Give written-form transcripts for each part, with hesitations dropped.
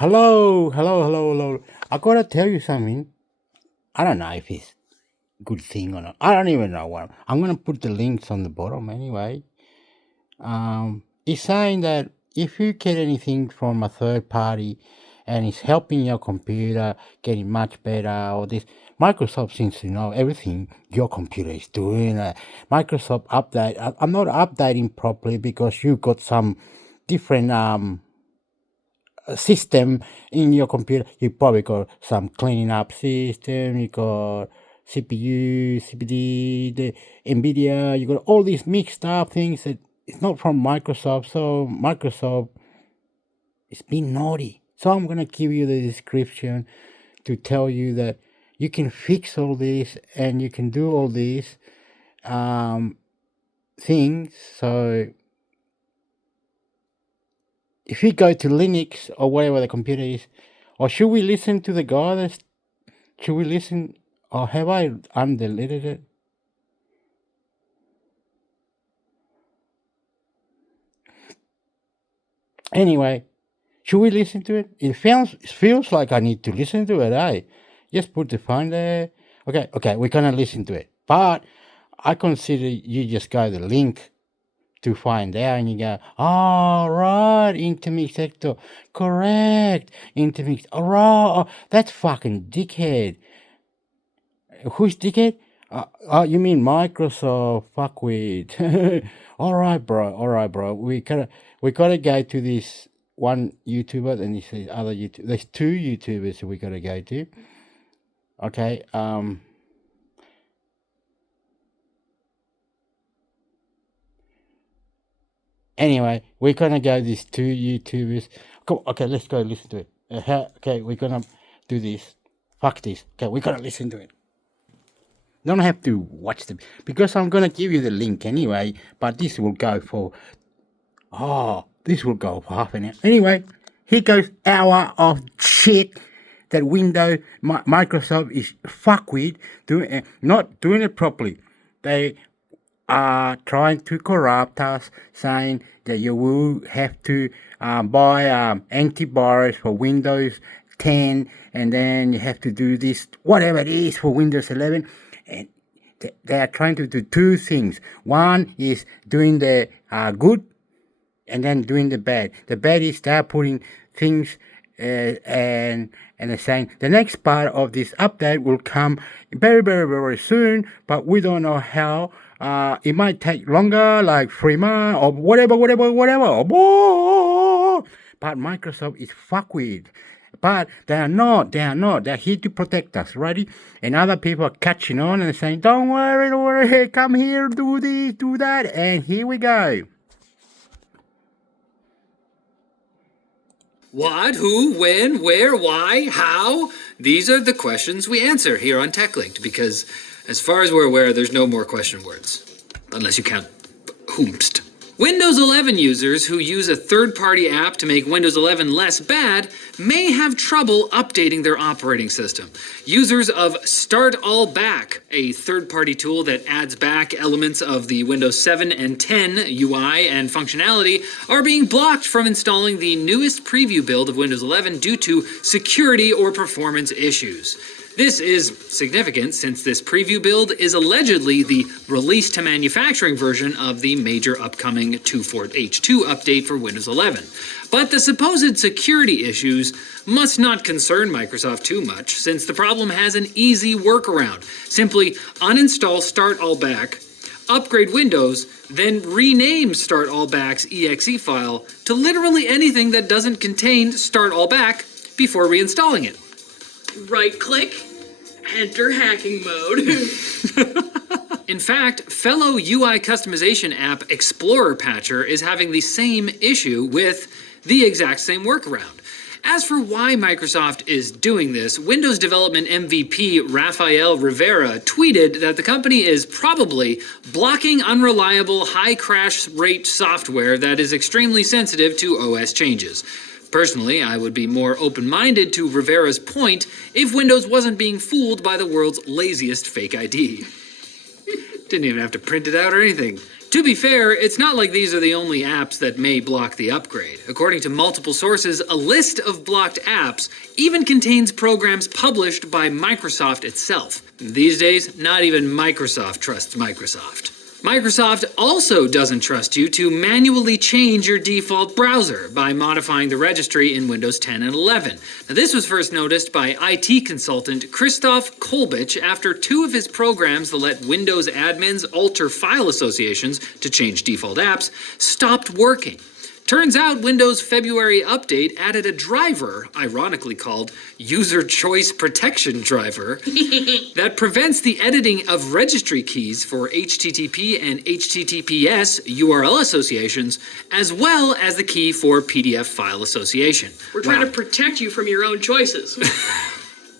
Hello. I gotta tell you something. I don't know if it's a good thing or not. I don't even know what. I'm gonna put the links on the bottom anyway. It's saying that if you get anything from a third party and it's helping your computer getting much better or this, Microsoft seems to know everything your computer is doing. Microsoft update. I'm not updating properly because you got some different system in your computer. You probably got some cleaning up system. You got CPU, CPD, the NVIDIA. You got all these mixed up things that it's not from Microsoft. So Microsoft is being naughty. So I'm gonna give you the description to tell you that you can fix all this and you can do all these things. So if you go to Linux or whatever the computer is, or should we listen to the guy that's, should we listen, or have I undeleted it? Anyway, should we listen to it? It feels like I need to listen to it, eh? Just put the phone there. Okay, we're gonna listen to it. But I consider you just go to the link to find out and you go, oh, right, intermix sector. Correct. Intermix. Oh, right. Oh, that's fucking dickhead. Who's dickhead? You mean Microsoft? Fuck with. All right, bro. We gotta go to this one YouTuber and this other YouTuber. There's two YouTubers we gotta go to. Okay. Anyway, we're gonna go these two YouTubers. Okay, let's go listen to it. Okay, we're gonna do this. Fuck this. Okay, we're gonna listen to it. You don't have to watch them because I'm gonna give you the link anyway. But this will go for half an hour. Anyway, here goes hour of shit that Windows Microsoft is fuck with not doing it properly. They are trying to corrupt us, saying that you will have to buy antivirus for Windows 10, and then you have to do this, whatever it is, for Windows 11. And they are trying to do two things. One is doing the good, and then doing the bad. The bad is they're putting things and they're saying the next part of this update will come very soon, but we don't know how. It might take longer, like 3 months or whatever. But Microsoft is fuck with. But they are not. They're here to protect us, right? And other people are catching on and saying, don't worry, hey, come here, do this, do that. And here we go. What, who, when, where, why, how? These are the questions we answer here on TechLinked, because as far as we're aware, there's no more question words. Unless you count hoomst. Windows 11 users who use a third-party app to make Windows 11 less bad may have trouble updating their operating system. Users of Start All Back, a third-party tool that adds back elements of the Windows 7 and 10 UI and functionality, are being blocked from installing the newest preview build of Windows 11 due to security or performance issues. This is significant since this preview build is allegedly the release to manufacturing version of the major upcoming 2.4H2 update for Windows 11. But the supposed security issues must not concern Microsoft too much, since the problem has an easy workaround. Simply uninstall Start All Back, upgrade Windows, then rename Start All Back's exe file to literally anything that doesn't contain Start All Back before reinstalling it. Right-click, enter hacking mode. In fact, fellow UI customization app Explorer Patcher is having the same issue with the exact same workaround. As for why Microsoft is doing this, Windows development MVP Rafael Rivera tweeted that the company is probably blocking unreliable high crash rate software that is extremely sensitive to OS changes. Personally, I would be more open-minded to Rivera's point if Windows wasn't being fooled by the world's laziest fake ID. Didn't even have to print it out or anything. To be fair, it's not like these are the only apps that may block the upgrade. According to multiple sources, a list of blocked apps even contains programs published by Microsoft itself. These days, not even Microsoft trusts Microsoft. Microsoft also doesn't trust you to manually change your default browser by modifying the registry in Windows 10 and 11. Now, this was first noticed by IT consultant Christoph Kolbich after two of his programs that let Windows admins alter file associations to change default apps stopped working. Turns out Windows' February update added a driver, ironically called User Choice Protection Driver, that prevents the editing of registry keys for HTTP and HTTPS URL associations, as well as the key for PDF file association. We're trying to protect you from your own choices.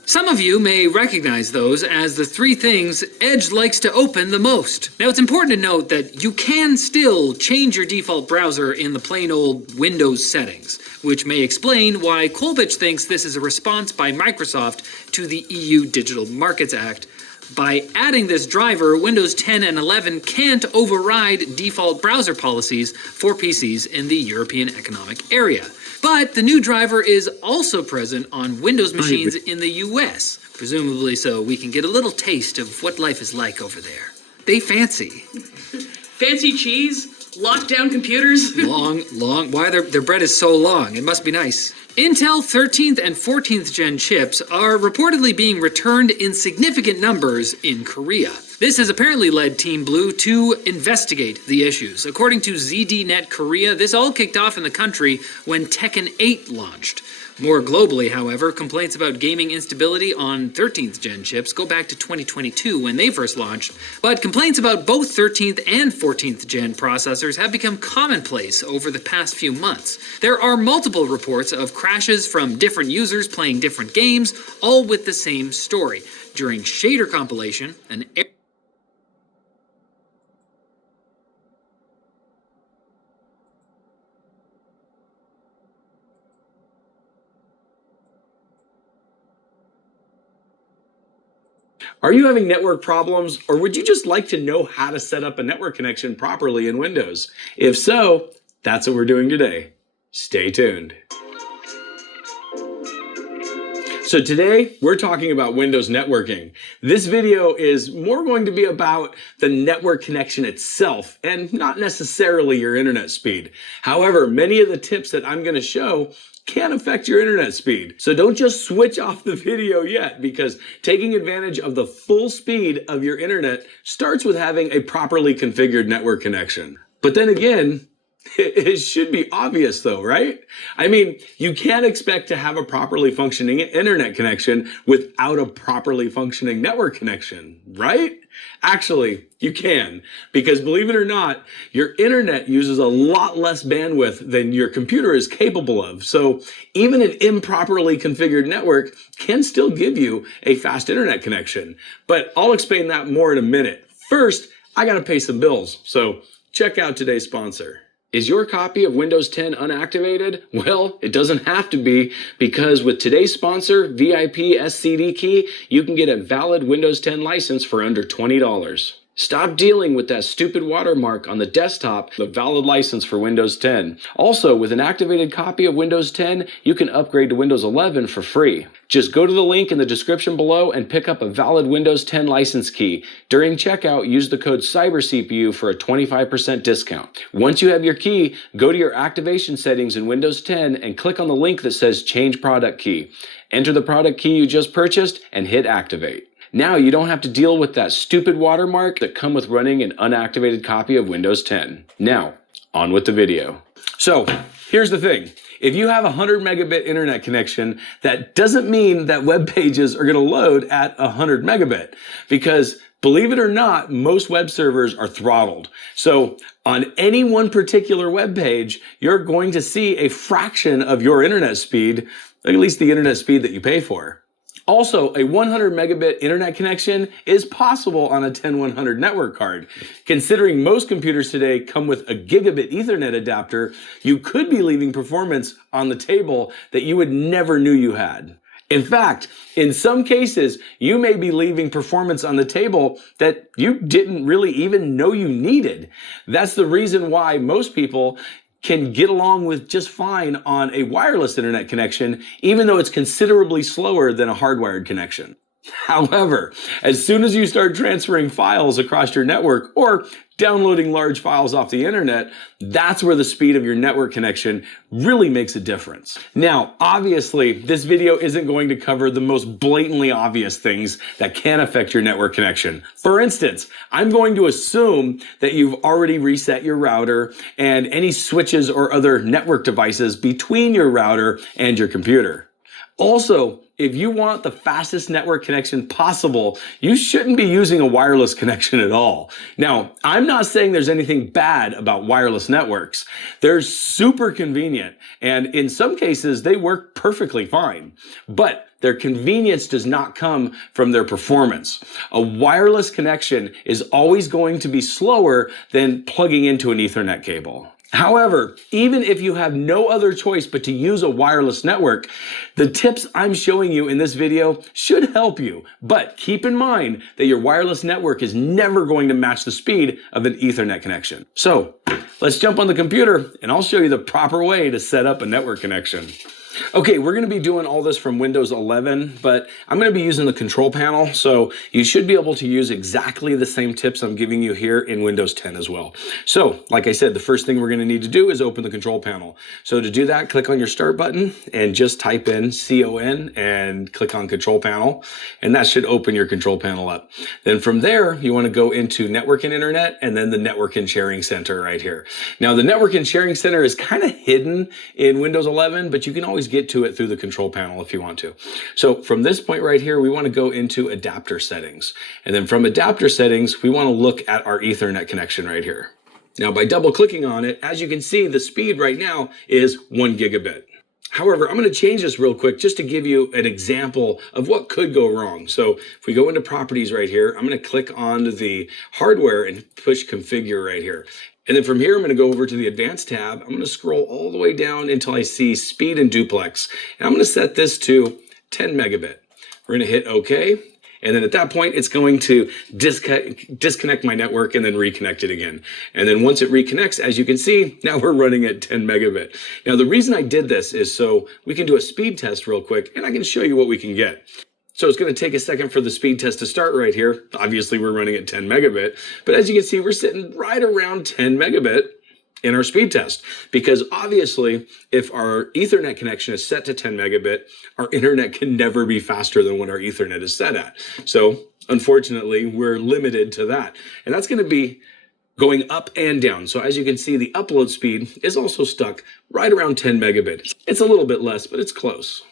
Some of you may recognize those as the three things Edge likes to open the most. Now, it's important to note that you can still change your default browser in the plain old Windows settings, which may explain why Kolbich thinks this is a response by Microsoft to the EU Digital Markets Act. By adding this driver, Windows 10 and 11 can't override default browser policies for PCs in the European Economic Area. But the new driver is also present on Windows machines in the US, presumably so we can get a little taste of what life is like over there. They fancy. Fancy cheese? Lockdown computers? Long. Why their bread is so long? It must be nice. Intel 13th and 14th gen chips are reportedly being returned in significant numbers in Korea. This has apparently led Team Blue to investigate the issues. According to ZDNet Korea, this all kicked off in the country when Tekken 8 launched. More globally, however, complaints about gaming instability on 13th gen chips go back to 2022 when they first launched, but complaints about both 13th and 14th gen processors have become commonplace over the past few months. There are multiple reports of crashes from different users playing different games, all with the same story. During shader compilation, an Are you having network problems, or would you just like to know how to set up a network connection properly in Windows? If so, that's what we're doing today. Stay tuned. So today, we're talking about Windows networking. This video is more going to be about the network connection itself and not necessarily your internet speed. However, many of the tips that I'm going to show can affect your internet speed. So don't just switch off the video yet, because taking advantage of the full speed of your internet starts with having a properly configured network connection. But then again, it should be obvious though, right? I mean, you can't expect to have a properly functioning internet connection without a properly functioning network connection, right? Actually, you can, because believe it or not, your internet uses a lot less bandwidth than your computer is capable of. So even an improperly configured network can still give you a fast internet connection. But I'll explain that more in a minute. First, I gotta pay some bills. So check out today's sponsor. Is your copy of Windows 10 unactivated? Well, it doesn't have to be, because with today's sponsor, VIP SCD Key, you can get a valid Windows 10 license for under $20. Stop dealing with that stupid watermark on the desktop, the valid license for Windows 10. Also, with an activated copy of Windows 10, you can upgrade to Windows 11 for free. Just go to the link in the description below and pick up a valid Windows 10 license key. During checkout, use the code CYBERCPU for a 25% discount. Once you have your key, go to your activation settings in Windows 10 and click on the link that says Change Product Key. Enter the product key you just purchased and hit Activate. Now you don't have to deal with that stupid watermark that come with running an unactivated copy of Windows 10. Now, on with the video. So, here's the thing. If you have a 100 megabit internet connection, that doesn't mean that web pages are going to load at 100 megabit, because believe it or not, most web servers are throttled. So on any one particular web page, you're going to see a fraction of your internet speed, at least the internet speed that you pay for. Also, a 100 megabit internet connection is possible on a 10100 network card. Considering most computers today come with a gigabit Ethernet adapter, you could be leaving performance on the table that you would never knew you had. In fact, in some cases, you may be leaving performance on the table that you didn't really even know you needed. That's the reason why most people can get along with just fine on a wireless internet connection, even though it's considerably slower than a hardwired connection. However, as soon as you start transferring files across your network or downloading large files off the internet, that's where the speed of your network connection really makes a difference. Now, obviously, this video isn't going to cover the most blatantly obvious things that can affect your network connection. For instance, I'm going to assume that you've already reset your router and any switches or other network devices between your router and your computer. Also, if you want the fastest network connection possible, you shouldn't be using a wireless connection at all. Now, I'm not saying there's anything bad about wireless networks. They're super convenient, and in some cases, they work perfectly fine. But their convenience does not come from their performance. A wireless connection is always going to be slower than plugging into an Ethernet cable. However, even if you have no other choice but to use a wireless network, the tips I'm showing you in this video should help you. But keep in mind that your wireless network is never going to match the speed of an Ethernet connection. So let's jump on the computer and I'll show you the proper way to set up a network connection. Okay, we're going to be doing all this from Windows 11, but I'm going to be using the control panel, so you should be able to use exactly the same tips I'm giving you here in Windows 10 as well. So, like I said, the first thing we're going to need to do is open the control panel. So to do that, click on your Start button and just type in CON and click on Control Panel, and that should open your control panel up. Then from there, you want to go into Network and Internet, and then the Network and Sharing Center right here. Now, the Network and Sharing Center is kind of hidden in Windows 11, but you can always get to it through the control panel if you want to. So from this point right here, we want to go into adapter settings. And then from adapter settings, we want to look at our Ethernet connection right here. Now, by double clicking on it, as you can see, the speed right now is 1 gigabit. However, I'm going to change this real quick just to give you an example of what could go wrong. So if we go into properties right here, I'm going to click on the hardware and push configure right here. And then from here, I'm going to go over to the advanced tab. I'm going to scroll all the way down until I see speed and duplex. And I'm going to set this to 10 megabit. We're going to hit OK. And then at that point, it's going to disconnect my network and then reconnect it again. And then once it reconnects, as you can see, now we're running at 10 megabit. Now, the reason I did this is so we can do a speed test real quick, and I can show you what we can get. So it's going to take a second for the speed test to start right here. Obviously, we're running at 10 megabit. But as you can see, we're sitting right around 10 megabit in our speed test. Because obviously, if our Ethernet connection is set to 10 megabit, our internet can never be faster than what our Ethernet is set at. So unfortunately, we're limited to that. And that's going to be going up and down. So as you can see, the upload speed is also stuck right around 10 megabit. It's a little bit less, but it's close.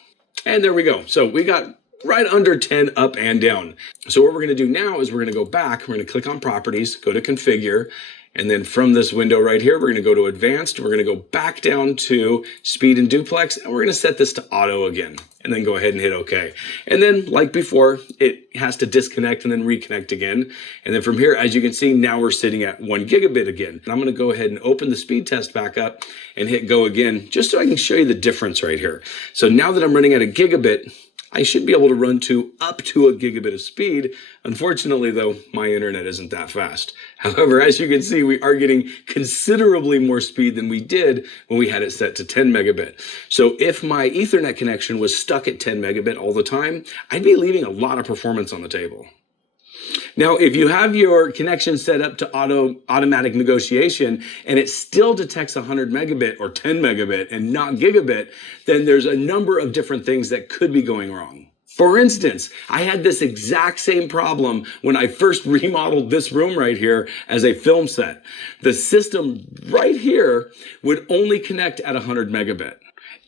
And there we go. So we got right under 10 up and down. So what we're going to do now is we're going to go back. We're going to click on properties, go to configure. And then from this window right here, we're going to go to advanced. We're going to go back down to speed and duplex. And we're going to set this to auto again. And then go ahead and hit OK. And then like before, it has to disconnect and then reconnect again. And then from here, as you can see, now we're sitting at 1 gigabit again. And I'm going to go ahead and open the speed test back up and hit go again, just so I can show you the difference right here. So now that I'm running at a gigabit, I should be able to run up to a gigabit of speed. Unfortunately, though, my internet isn't that fast. However, as you can see, we are getting considerably more speed than we did when we had it set to 10 megabit. So if my Ethernet connection was stuck at 10 megabit all the time, I'd be leaving a lot of performance on the table. Now, if you have your connection set up to automatic negotiation and it still detects 100 megabit or 10 megabit and not gigabit, then there's a number of different things that could be going wrong. For instance, I had this exact same problem when I first remodeled this room right here as a film set. The system right here would only connect at 100 megabit.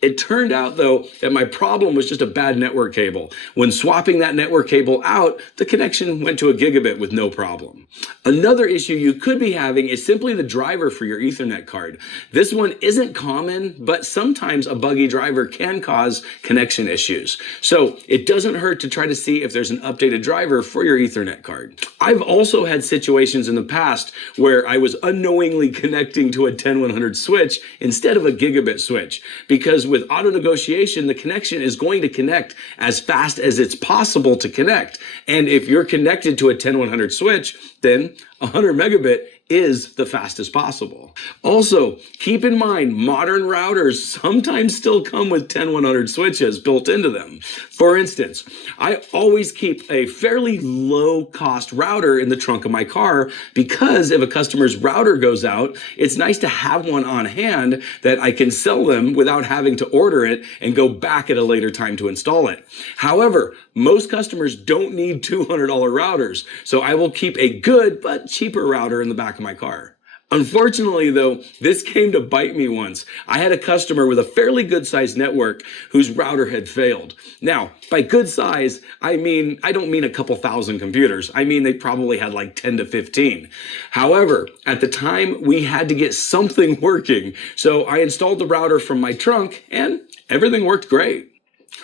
It turned out, though, that my problem was just a bad network cable. When swapping that network cable out, the connection went to a gigabit with no problem. Another issue you could be having is simply the driver for your Ethernet card. This one isn't common, but sometimes a buggy driver can cause connection issues. So it doesn't hurt to try to see if there's an updated driver for your Ethernet card. I've also had situations in the past where I was unknowingly connecting to a 10100 switch instead of a gigabit switch, because with auto negotiation, the connection is going to connect as fast as it's possible to connect. And if you're connected to a 10100 switch, then 100 megabit is the fastest possible. Also, keep in mind, modern routers sometimes still come with 10100 switches built into them. For instance, I always keep a fairly low cost router in the trunk of my car because if a customer's router goes out, it's nice to have one on hand that I can sell them without having to order it and go back at a later time to install it. However, most customers don't need $200 routers, so I will keep a good but cheaper router in the back of my car. Unfortunately, though, this came to bite me once. I had a customer with a fairly good-sized network whose router had failed. Now, by good size, I don't mean a couple thousand computers. I mean they probably had like 10 to 15. However, at the time, we had to get something working, so I installed the router from my trunk, and everything worked great.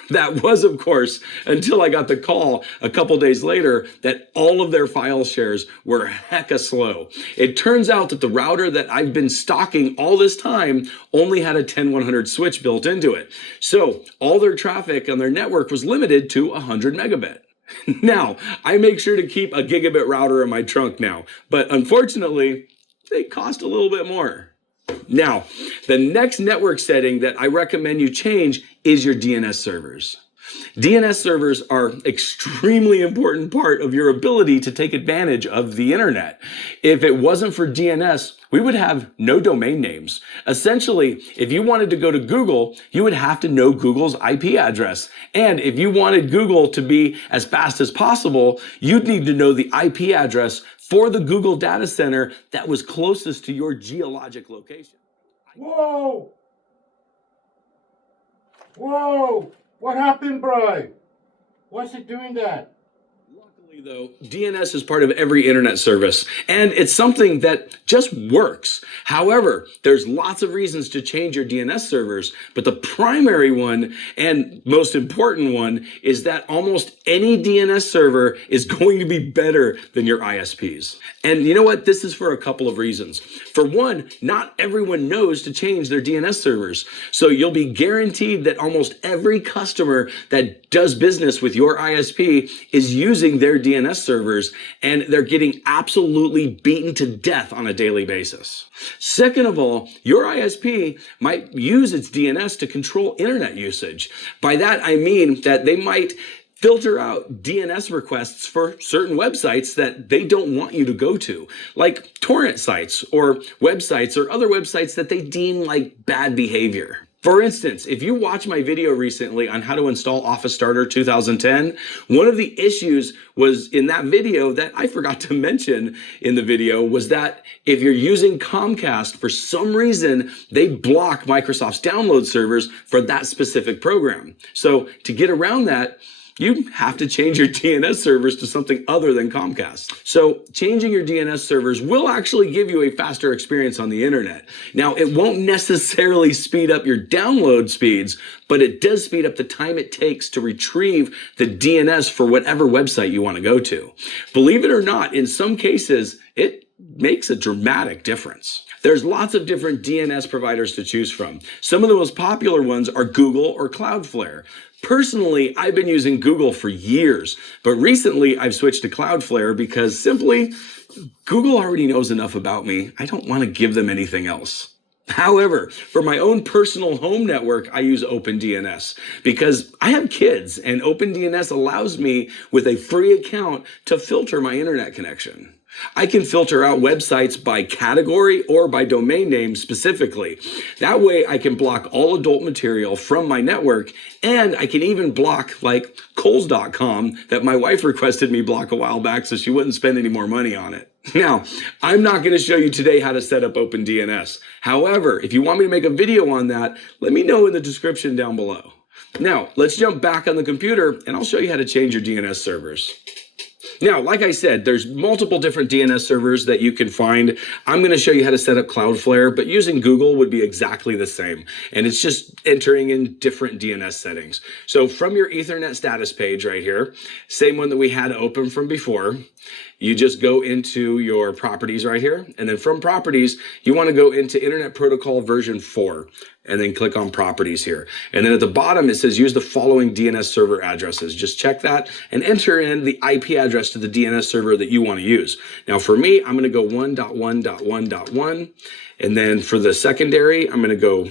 That was, of course, until I got the call a couple days later that all of their file shares were hecka slow. It turns out that the router that I've been stocking all this time only had a 10100 switch built into it. So all their traffic on their network was limited to 100 megabit. Now, I make sure to keep a gigabit router in my trunk now, but unfortunately, they cost a little bit more. Now, the next network setting that I recommend you change is your DNS servers. DNS servers are an extremely important part of your ability to take advantage of the internet. If it wasn't for DNS, we would have no domain names. Essentially, if you wanted to go to Google, you would have to know Google's IP address. And if you wanted Google to be as fast as possible, you'd need to know the IP address for the Google data center that was closest to your geologic location. Whoa! Whoa! What happened, bro? Why's it doing that? Luckily, though, DNS is part of every internet service, and it's something that just works. However, there's lots of reasons to change your DNS servers, but the primary one and most important one is that almost any DNS server is going to be better than your ISPs. And you know what? This is for a couple of reasons. For one, not everyone knows to change their DNS servers. So you'll be guaranteed that almost every customer that does business with your ISP is using their DNS servers, and they're getting absolutely beaten to death on a daily basis. Second of all, your ISP might use its DNS to control internet usage. By that, I mean that they might filter out DNS requests for certain websites that they don't want you to go to, like torrent sites or websites or other websites that they deem like bad behavior. For instance, if you watch my video recently on how to install Office Starter 2010, one of the issues was in that video that I forgot to mention in the video was that if you're using Comcast, for some reason, they block Microsoft's download servers for that specific program. So to get around that, you have to change your DNS servers to something other than Comcast. So changing your DNS servers will actually give you a faster experience on the internet. Now, it won't necessarily speed up your download speeds, but it does speed up the time it takes to retrieve the DNS for whatever website you want to go to. Believe it or not, in some cases, it makes a dramatic difference. There's lots of different DNS providers to choose from. Some of the most popular ones are Google or Cloudflare. Personally, I've been using Google for years, but recently I've switched to Cloudflare because simply Google already knows enough about me. I don't want to give them anything else. However, for my own personal home network, I use OpenDNS because I have kids, and OpenDNS allows me with a free account to filter my internet connection. I can filter out websites by category or by domain name specifically. That way I can block all adult material from my network, and I can even block like Kohl's.com that my wife requested me block a while back so she wouldn't spend any more money on it. Now, I'm not going to show you today how to set up OpenDNS. However, if you want me to make a video on that, let me know in the description down below. Now, let's jump back on the computer and I'll show you how to change your DNS servers. Now, like I said, there's multiple different DNS servers that you can find. I'm going to show you how to set up Cloudflare, but using Google would be exactly the same. And it's just entering in different DNS settings. So from your Ethernet status page right here, same one that we had open from before, you just go into your properties right here. And then from properties, you want to go into Internet Protocol version 4. and then click on properties here. And then at the bottom, it says use the following DNS server addresses. Just check that and enter in the IP address to the DNS server that you want to use. Now for me, I'm going to go 1.1.1.1. And then for the secondary, I'm going to go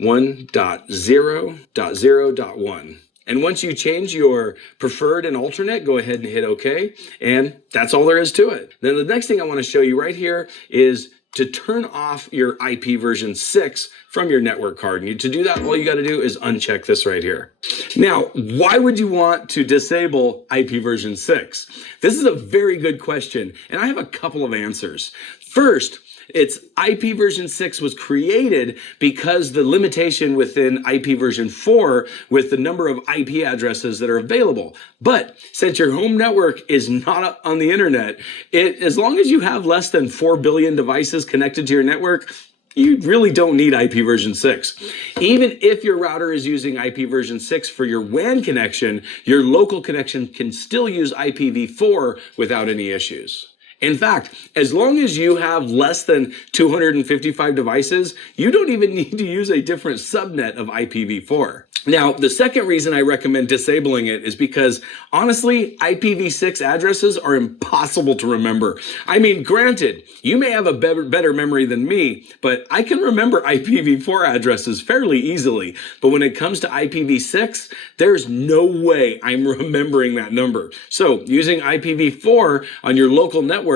1.0.0.1. And once you change your preferred and alternate, go ahead and hit OK. And that's all there is to it. Then the next thing I want to show you right here is to turn off your IP version 6 from your network card. And to do that, all you got to do is uncheck this right here. Now, why would you want to disable IP version 6? This is a very good question, and I have a couple of answers. First, it's IP version 6 was created because the limitation within IP version 4 with the number of IP addresses that are available. But since your home network is not on the internet, as long as you have less than 4 billion devices connected to your network, you really don't need IP version 6. Even if your router is using IP version 6 for your WAN connection, your local connection can still use IPv4 without any issues. In fact, as long as you have less than 255 devices, you don't even need to use a different subnet of IPv4. Now, the second reason I recommend disabling it is because, honestly, IPv6 addresses are impossible to remember. I mean, granted, you may have a better memory than me, but I can remember IPv4 addresses fairly easily. But when it comes to IPv6, there's no way I'm remembering that number. So, using IPv4 on your local network,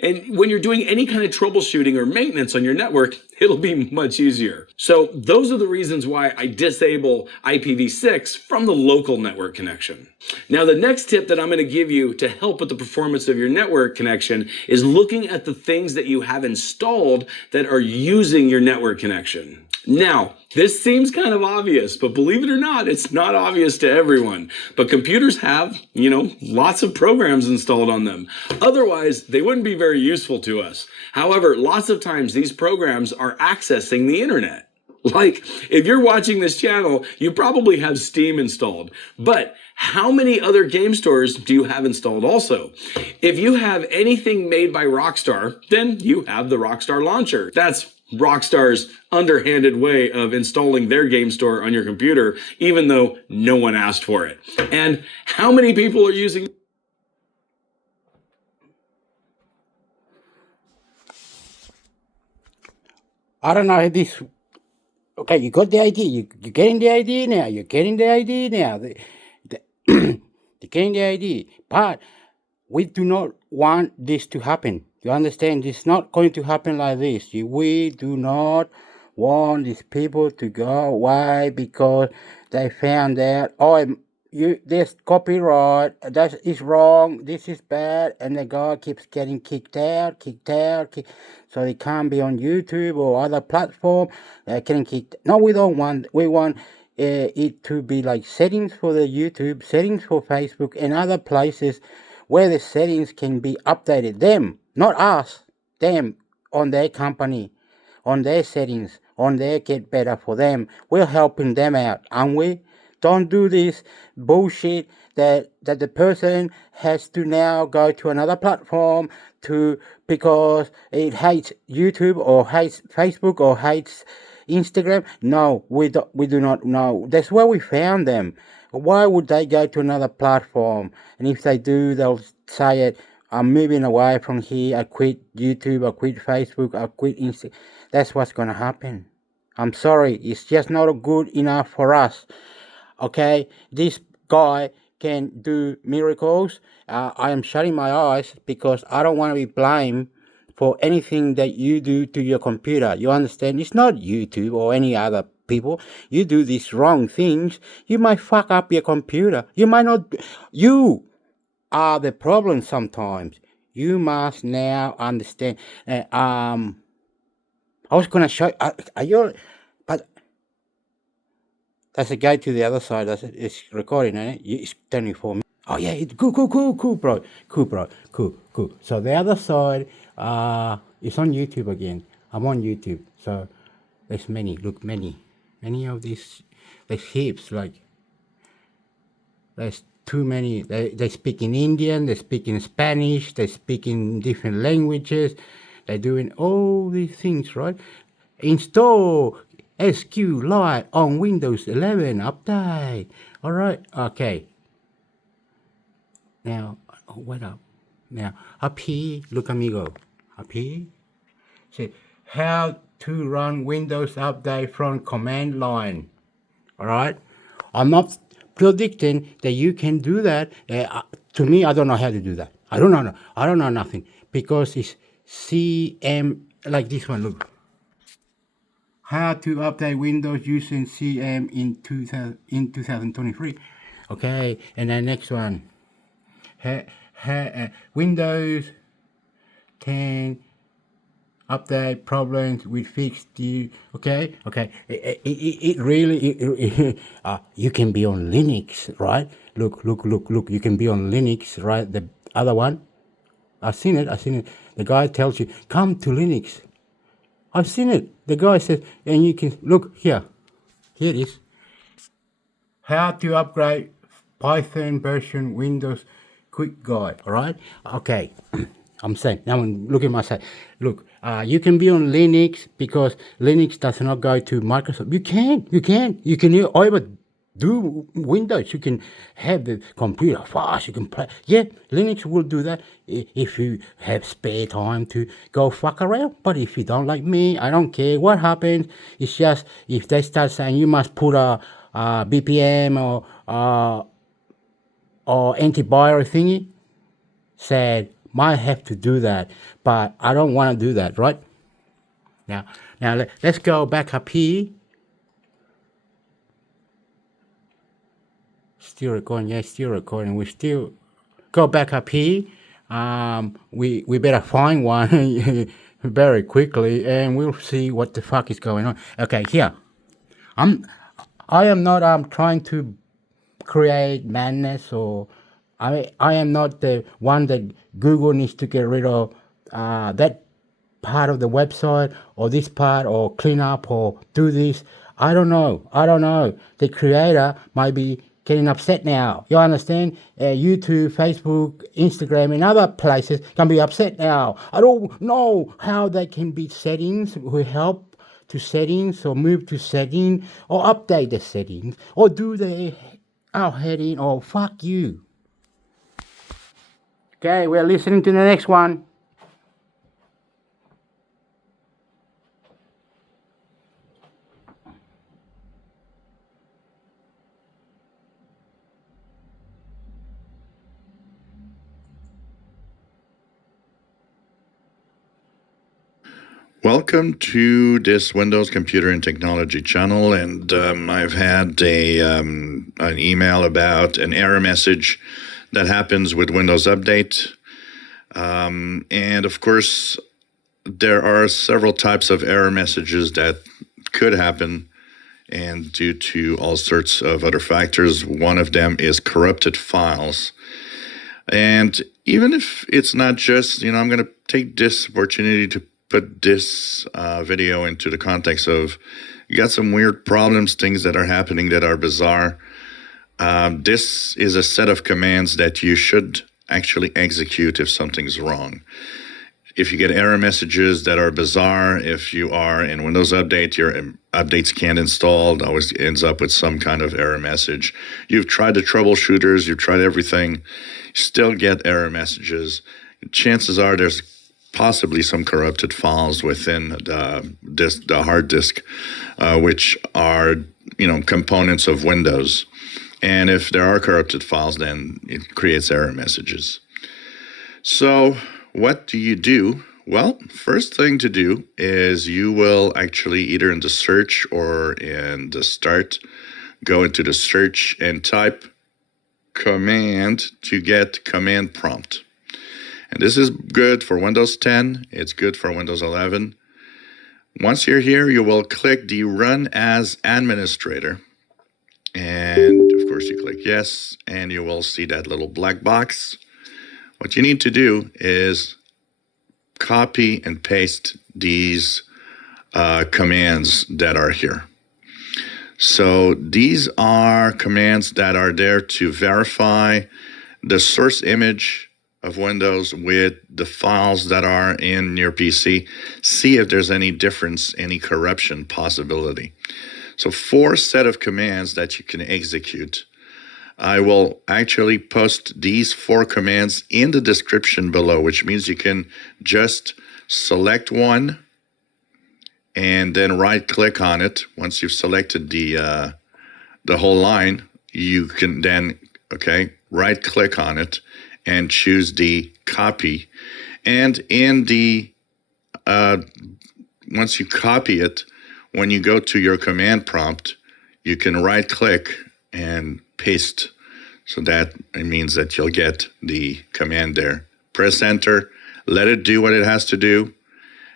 and when you're doing any kind of troubleshooting or maintenance on your network, it'll be much easier. So those are the reasons why I disable IPv6 from the local network connection. Now, the next tip that I'm going to give you to help with the performance of your network connection is looking at the things that you have installed that are using your network connection. Now, this seems kind of obvious, but believe it or not, it's not obvious to everyone. But computers have, lots of programs installed on them. Otherwise, they wouldn't be very useful to us. However, lots of times these programs are accessing the internet. Like, if you're watching this channel, you probably have Steam installed. But how many other game stores do you have installed also? If you have anything made by Rockstar, then you have the Rockstar launcher. That's Rockstar's underhanded way of installing their game store on your computer, even though no one asked for it. And how many people are using? I don't know this. Okay, you got the idea. You're getting the idea now. You're getting the idea now. You're getting the idea. But we do not want this to happen. You understand? It's not going to happen like this. We do not want these people to go away because they found out, this copyright, that is wrong, this is bad, and the guy keeps getting kicked out, so they can't be on YouTube or other platform. They're getting kicked. No, we don't want. We want it to be like settings for the YouTube, settings for Facebook, and other places where the settings can be updated. Them, not us. Them on their company, on their settings, on their get better for them. We're helping them out, aren't we? Don't do this bullshit that the person has to now go to another platform because it hates YouTube or hates Facebook or hates Instagram. No, we do not know. That's where we found them. Why would they go to another platform? And if they do, they'll say it, I'm moving away from here, I quit YouTube, I quit Facebook, I quit Instagram. That's what's going to happen. I'm sorry, it's just not good enough for us. Okay, this guy can do miracles. I am shutting my eyes because I don't want to be blamed for anything that you do to your computer. You understand? It's not YouTube or any other people. You do these wrong things, you might fuck up your computer. You might not. You are the problem sometimes. You must now understand. I was going to show. Are you? But that's a go to the other side. It's recording, ain't it? It's 24 minutes. Oh yeah, it's cool, bro. Cool. So the other side, it's on YouTube again. I'm on YouTube. So there's many of these. There's heaps. Like there's too many. They speak in Indian. They speak in Spanish. They speak in different languages. They're doing all these things, right? Install. SQLite on Windows 11 update. All right, okay. Now, wait up. Now, up here, look amigo. Up here, say how to run Windows update from command line. All right, I'm not predicting that you can do that. To me, I don't know how to do that. I don't know. I don't know nothing because it's CM like this one. Look, how to update Windows using CM in 2023. Okay, and then next one. Windows 10 update problems with fixed you. Okay. It really you can be on Linux, right? Look. You can be on Linux, right? The other one, I've seen it. The guy tells you come to Linux. I've seen it. The guy says, and you can look here. Here it is. How to upgrade Python version Windows quick guide. All right. Okay. I'm saying now. Look at my side. Look, you can be on Linux because Linux does not go to Microsoft. You can over do Windows. You can have the computer fast. You can play. Yeah, Linux will do that if you have spare time to go fuck around. But if you don't like me, I don't care what happens. It's just if they start saying you must put a BPM or antivirus thingy, said might have to do that, but I don't want to do that, right? Now let's go back up here. Still recording, yeah, still recording. We still go back up here. We better find one very quickly, and we'll see what the fuck is going on. Okay, here. I am not trying to create madness, or I am not the one that Google needs to get rid of that part of the website or this part or clean up or do this. I don't know. The creator might be getting upset now. You understand? YouTube, Facebook, Instagram, and other places can be upset now. I don't know how they can be settings. We help to settings or move to setting or update the settings or do the heading or fuck you. Okay, we're listening to the next one. Welcome to this Windows Computer and Technology channel, and I've had an email about an error message that happens with Windows Update. And of course, there are several types of error messages that could happen, and due to all sorts of other factors. One of them is corrupted files. And even if it's not just, I'm going to take this opportunity to put this video into the context of you got some weird problems, things that are happening that are bizarre. This is a set of commands that you should actually execute if something's wrong. If you get error messages that are bizarre, if you are in Windows Update, your updates can't install, it always ends up with some kind of error message. You've tried the troubleshooters, you've tried everything, you still get error messages. Chances are there's possibly some corrupted files within the hard disk, which are, components of Windows. And if there are corrupted files, then it creates error messages. So what do you do? Well, first thing to do is you will actually either in the search or in the start, go into the search and type command to get command prompt. And this is good for Windows 10. It's good for Windows 11. Once you're here, you will click the Run as Administrator. And of course, you click yes, and you will see that little black box. What you need to do is copy and paste these commands that are here. So these are commands that are there to verify the source image of Windows with the files that are in your PC. See if there's any difference, any corruption possibility. So 4 set of commands that you can execute. I will actually post these 4 commands in the description below, which means you can just select one and then right click on it. Once you've selected the whole line, you can then, right click on it and choose the copy. And in the, once you copy it, when you go to your command prompt, you can right click and paste. So that it means that you'll get the command there. Press enter, let it do what it has to do.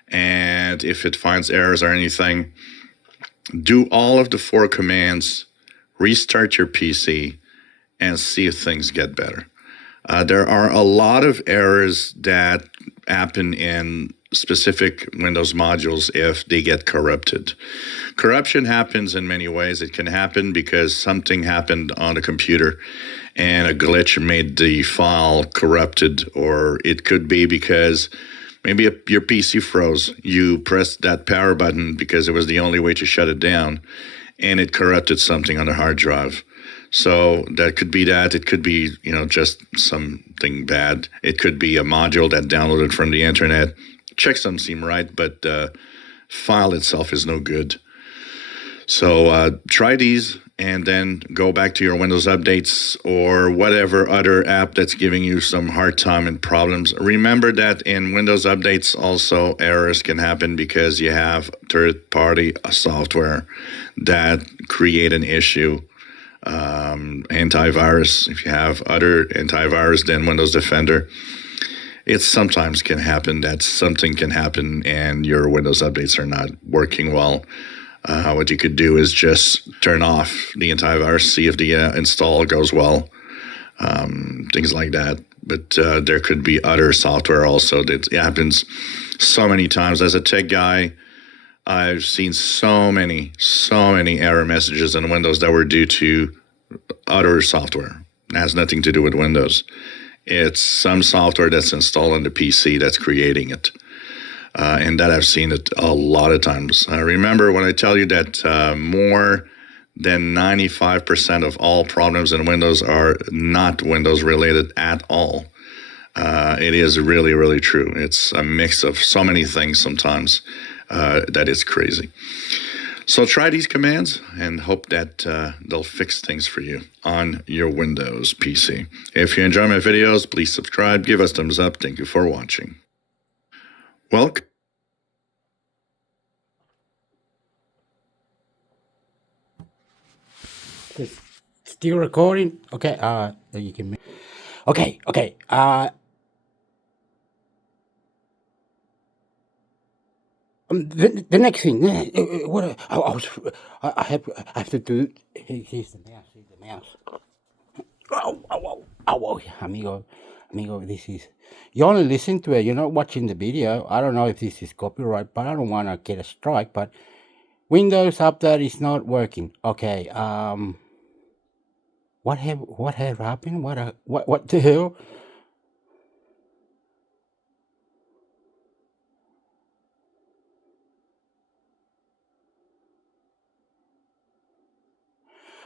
And if it finds errors or anything, do all of the 4 commands, restart your PC, and see if things get better. There are a lot of errors that happen in specific Windows modules if they get corrupted. Corruption happens in many ways. It can happen because something happened on a computer and a glitch made the file corrupted, or it could be because maybe your PC froze. You pressed that power button because it was the only way to shut it down, and it corrupted something on the hard drive. So that could be that. It could be, just something bad. It could be a module that downloaded from the internet. Checksums seem right, but the file itself is no good. So try these and then go back to your Windows updates or whatever other app that's giving you some hard time and problems. Remember that in Windows updates also errors can happen because you have third-party software that create an issue. Antivirus, if you have other antivirus than Windows Defender, it sometimes can happen that something can happen and your Windows updates are not working well. What you could do is just turn off the antivirus, see if the install goes well, things like that. But there could be other software also that happens so many times. As a tech guy, I've seen so many error messages in Windows that were due to other software. It has nothing to do with Windows. It's some software that's installed on the PC that's creating it. And that I've seen it a lot of times. Remember when I tell you that more than 95% of all problems in Windows are not Windows related at all. It is really, really true. It's a mix of so many things sometimes that is crazy. So try these commands and hope that they'll fix things for you on your Windows PC. If you enjoy my videos, please subscribe, give us thumbs up. Thank you for watching. Welcome. Still recording? Okay, you can. Okay. The next thing, what I have to do. Here's the mouse. Oh, amigo, this is. You only listen to it. You're not watching the video. I don't know if this is copyright, but I don't want to get a strike. But Windows update is not working. Okay. What have happened? What the hell?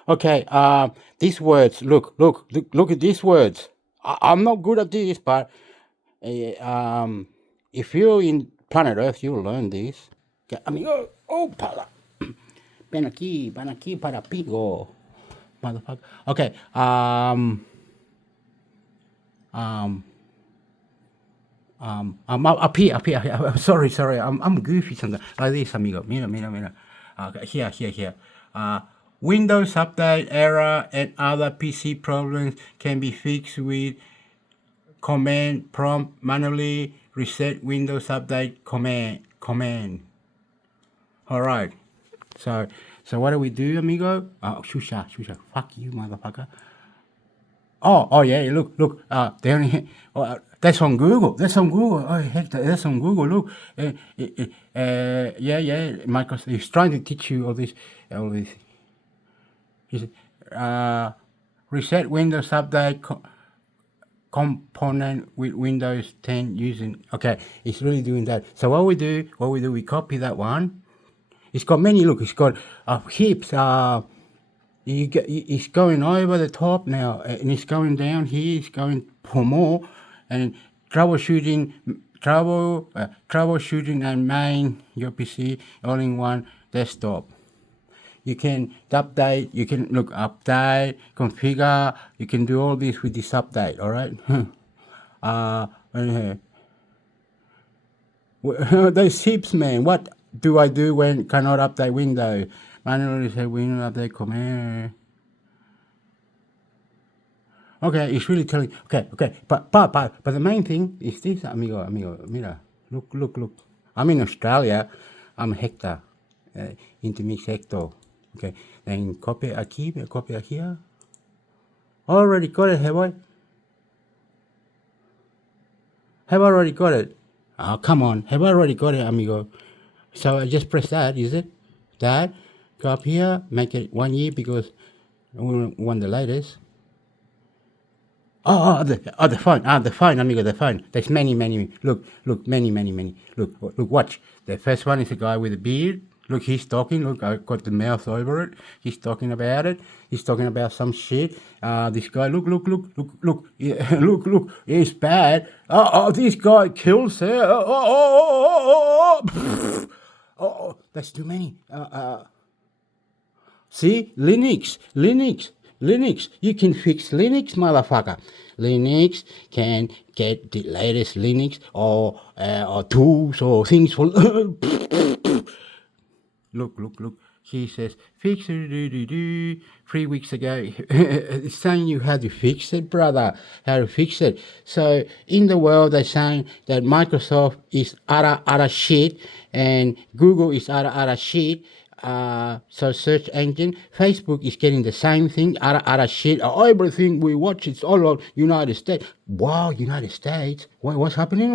Okay, these words, look at these words. I'm not good at this, but if you're in planet Earth, you'll learn this. Okay, para. Ven aquí para pigo. Motherfucker. Okay, up here. I'm sorry. I'm goofy sometimes. Like this, amigo. Mira. Okay, here. Windows update error and other PC problems can be fixed with command prompt manually reset Windows update command. All right. So what do we do, amigo? Shusha. Fuck you, motherfucker. Oh yeah. Look. They only. That's on Google. Oh heck, that's on Google. Look. Yeah. Microsoft is trying to teach you all this. Reset Windows update component with Windows 10 using. Okay, it's really doing that. So what we do, we copy that one. It's got many. Look, it's got heaps. It's going over the top now, and it's going down here. It's going for more, and troubleshooting and main your PC all in one desktop. You can update. You can update, configure. You can do all this with this update. All right. Those heaps, man. What do I do when cannot update window? Manually say window update command. Okay, it's really telling. Okay. But the main thing is this, amigo. Mira, look. I'm in Australia. I'm Hector, intermix Hector. Okay, then copy here. Already got it, have I? Have I already got it? Oh, come on. Have I already got it, amigo? So I just press that, is it? That. Go up here, make it 1 year because we want the latest. The phone, amigo, the phone. There's many. Look, many. Look, watch. The first one is a guy with a beard. Look, he's talking. Look, I got the mouth over it. He's talking about it. He's talking about some shit. This guy, look. Yeah, look. It's bad. This guy kills her. That's too many. See, Linux. You can fix Linux, motherfucker. Linux can get the latest Linux or tools or things for. Look. She says, fix it, 3 weeks ago. It's saying you how to fix it, brother. How to fix it. So, in the world, they're saying that Microsoft is utter shit and Google is utter shit. So search engine, Facebook is getting the same thing, utter shit. Everything we watch, it's all on United States. Wow, United States. What's happening?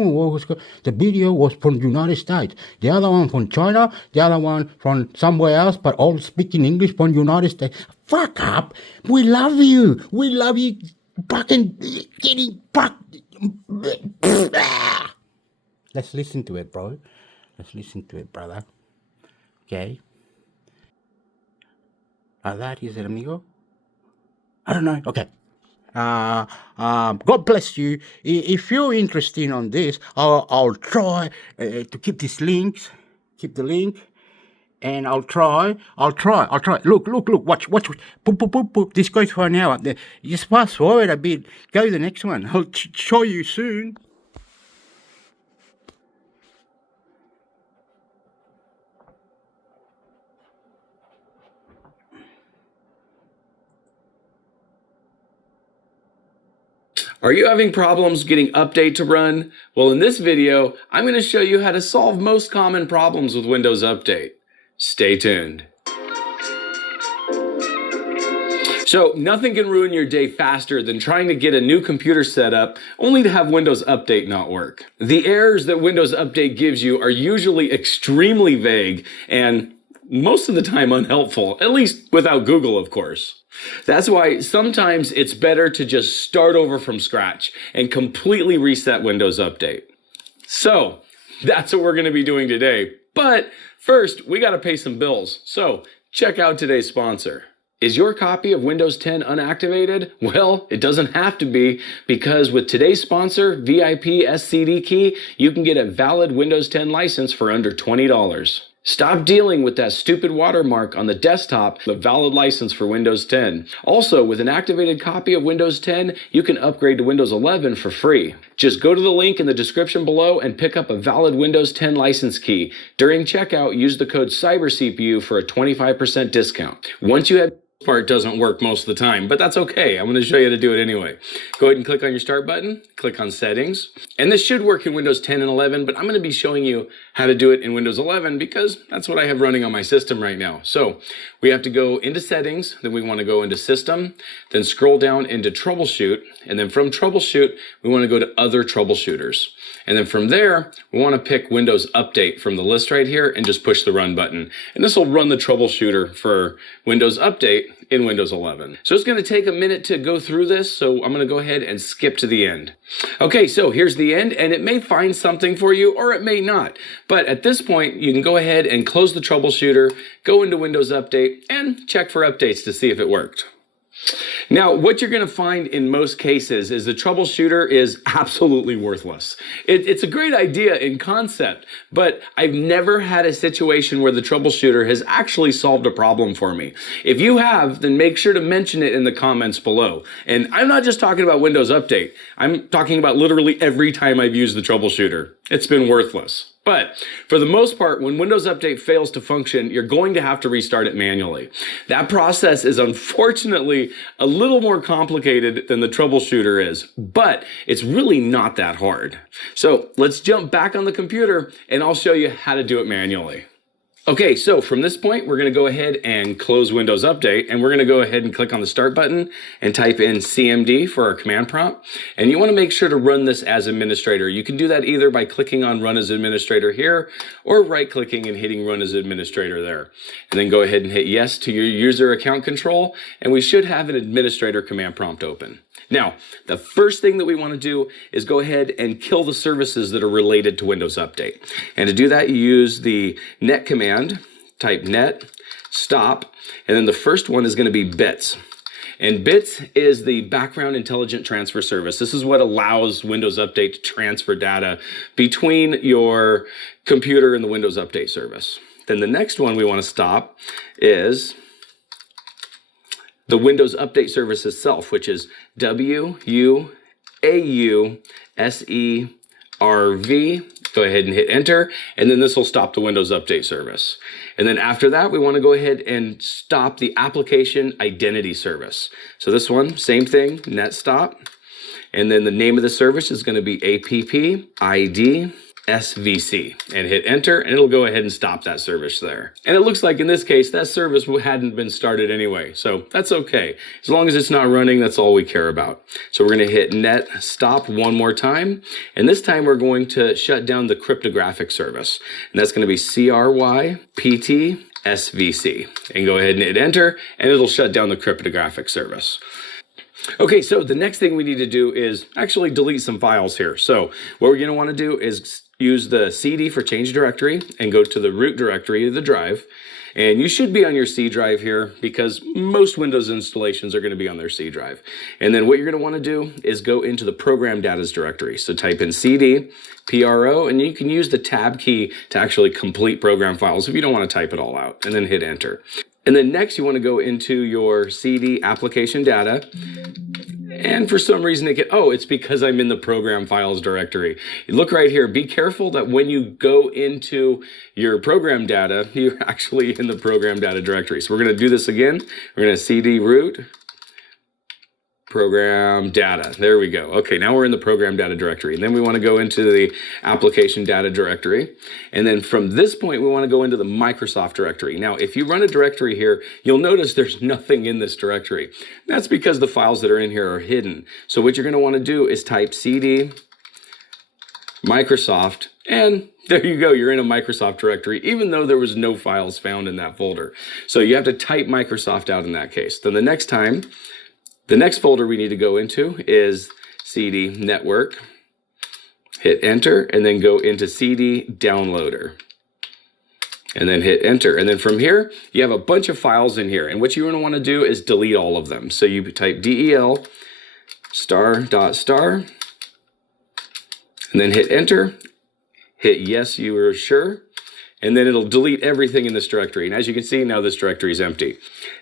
The video was from United States. The other one from China. The other one from somewhere else, but all speaking English from United States. Fuck up. We love you. Fucking getting fucked. Let's listen to it, bro. Let's listen to it, brother. Okay. That is it, amigo? I don't know. Okay. God bless you. If you're interested on this, I'll try to keep the link, and I'll try. Look. Watch. Boop. This goes for an hour. Just fast forward a bit. Go to the next one. I'll show you soon. Are you having problems getting Update to run? Well, in this video, I'm going to show you how to solve most common problems with Windows Update. Stay tuned. So, nothing can ruin your day faster than trying to get a new computer set up only to have Windows Update not work. The errors that Windows Update gives you are usually extremely vague and most of the time unhelpful, at least without Google, of course. That's why sometimes it's better to just start over from scratch and completely reset Windows Update. So that's what we're going to be doing today. But first, we got to pay some bills. So check out today's sponsor. Is your copy of Windows 10 unactivated? Well, it doesn't have to be, because with today's sponsor, VIP SCD Key, you can get a valid Windows 10 license for under $20. Stop dealing with that stupid watermark on the desktop, the valid license for Windows 10. Also, with an activated copy of Windows 10, you can upgrade to Windows 11 for free. Just go to the link in the description below and pick up a valid Windows 10 license key. During checkout, use the code CYBERCPU for a 25% discount. Once you have part doesn't work most of the time, but that's okay. I'm going to show you how to do it anyway. Go ahead and click on your start button, click on settings, and this should work in Windows 10 and 11, but I'm going to be showing you how to do it in Windows 11 because that's what I have running on my system right now. So we have to go into settings, then we want to go into system, then scroll down into troubleshoot, and then from troubleshoot, we want to go to other troubleshooters. And then from there, we want to pick Windows Update from the list right here and just push the run button. And this will run the troubleshooter for Windows Update. in Windows 11. So it's going to take a minute to go through this, so I'm going to go ahead and skip to the end. Okay, so here's the end, and it may find something for you or it may not. But at this point, you can go ahead and close the troubleshooter, go into Windows Update, and check for updates to see if it worked. Now, what you're going to find in most cases is the troubleshooter is absolutely worthless. It's a great idea in concept, but I've never had a situation where the troubleshooter has actually solved a problem for me. If you have, then make sure to mention it in the comments below. And I'm not just talking about Windows Update. I'm talking about literally every time I've used the troubleshooter. It's been worthless. But for the most part, when Windows Update fails to function, you're going to have to restart it manually. That process is unfortunately a little more complicated than the troubleshooter is, but it's really not that hard. So let's jump back on the computer and I'll show you how to do it manually. Okay, so from this point, we're going to go ahead and close Windows Update, and we're going to go ahead and click on the Start button and type in CMD for our command prompt. And you want to make sure to run this as administrator. You can do that either by clicking on Run as Administrator here, or right-clicking and hitting Run as Administrator there. And then go ahead and hit Yes to your user account control, and we should have an administrator command prompt open. Now, the first thing that we want to do is go ahead and kill the services that are related to Windows Update. And to do that, you use the net command, type net, stop, and then the first one is going to be bits. And bits is the background intelligent transfer service. This is what allows Windows Update to transfer data between your computer and the Windows Update service. Then the next one we want to stop is the Windows Update service itself, which is WUAUSERV. Go ahead and hit enter, and then this will stop the Windows Update service. And then after that, we want to go ahead and stop the application identity service. So this one, same thing, net stop. And then the name of the service is going to be APP ID SVC, and hit enter, and it'll go ahead and stop that service there. And it looks like in this case, that service hadn't been started anyway, so that's okay. As long as it's not running, that's all we care about. So we're going to hit net stop one more time, and this time we're going to shut down the cryptographic service, and that's going to be CRYPT SVC, and go ahead and hit enter, and it'll shut down the cryptographic service. Okay, so the next thing we need to do is actually delete some files here. So what we're going to want to do is use the CD for change directory and go to the root directory of the drive. And you should be on your C drive here because most Windows installations are going to be on their C drive. And then what you're going to want to do is go into the program data directory. So type in CD, PRO, and you can use the tab key to actually complete program files if you don't want to type it all out, and then hit enter. And then next you want to go into your CD application data. And for some reason it's because I'm in the program files directory. You look right here, be careful that when you go into your program data, you're actually in the program data directory. So we're going to do this again. We're going to CD root, program data. There we go. Okay, now we're in the program data directory. And then we want to go into the application data directory. And then from this point, we want to go into the Microsoft directory. Now, if you run a directory here, you'll notice there's nothing in this directory. That's because the files that are in here are hidden. So what you're going to want to do is type CD Microsoft, and there you go. You're in a Microsoft directory, even though there was no files found in that folder. So you have to type Microsoft out in that case. Then the next folder we need to go into is CD network, hit enter, and then go into CD downloader, and then hit enter. And then from here, you have a bunch of files in here. And what you're going to want to do is delete all of them. So you type del ***, and then hit enter, hit yes, you are sure. And then it'll delete everything in this directory. And as you can see, now this directory is empty.